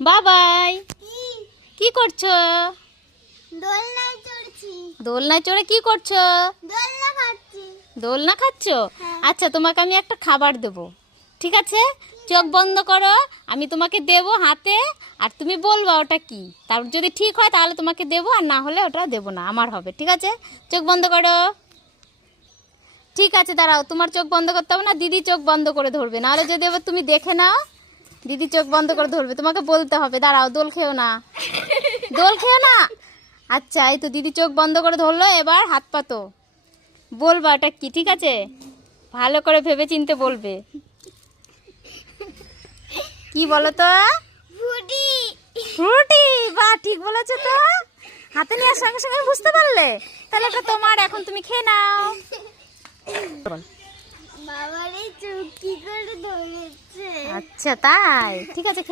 বাবাই, কি করছো? দোলনায় চড়ছি। দোলনায় চড়ে কি করছো? দোলনা খাচ্ছি। দোলনা খাচ্ছো? হ্যাঁ। আচ্ছা, তোমাকে আমি একটা খাবার দেবো, ঠিক আছে? চোখ বন্ধ করো, আমি তোমাকে দেবো হাতে, আর তুমি বলবা ওটা কি। তার যদি ঠিক হয় তাহলে তোমাকে দেবো, আর না হলে ওটা দেবো না, আমার হবে, ঠিক আছে? চোখ বন্ধ করো। ঠিক আছে, দাঁড়াও, তোমার চোখ বন্ধ করতে হবে না, দিদি চোখ বন্ধ করে ধরবে, নাহলে যদি এবার তুমি দেখে নাও, দিদি চোখ বন্ধ করে ধরবে, তোমাকে বলতে হবে। দাঁড়াও, দোল খেও না, দোল খেও না। আচ্ছা, এই তো দিদি চোখ বন্ধ করে ধরলো, এবার হাত পাতো, বলবা এটা কি, ঠিক আছে? ভালো করে ভেবে চিনতে বলবে। কি বলো তো? ফুটি। ফ্রুটি। বাহ, ঠিক বলেছো তো। হাতে নেওয়ার সঙ্গে সঙ্গে বুঝতে পারলে। তাহলে এটা তোমার, এখন তুমি খেয়ে নাও। বাবারে চোখ কি করে ধরেছে। আচ্ছা, তাই, ঠিক আছে।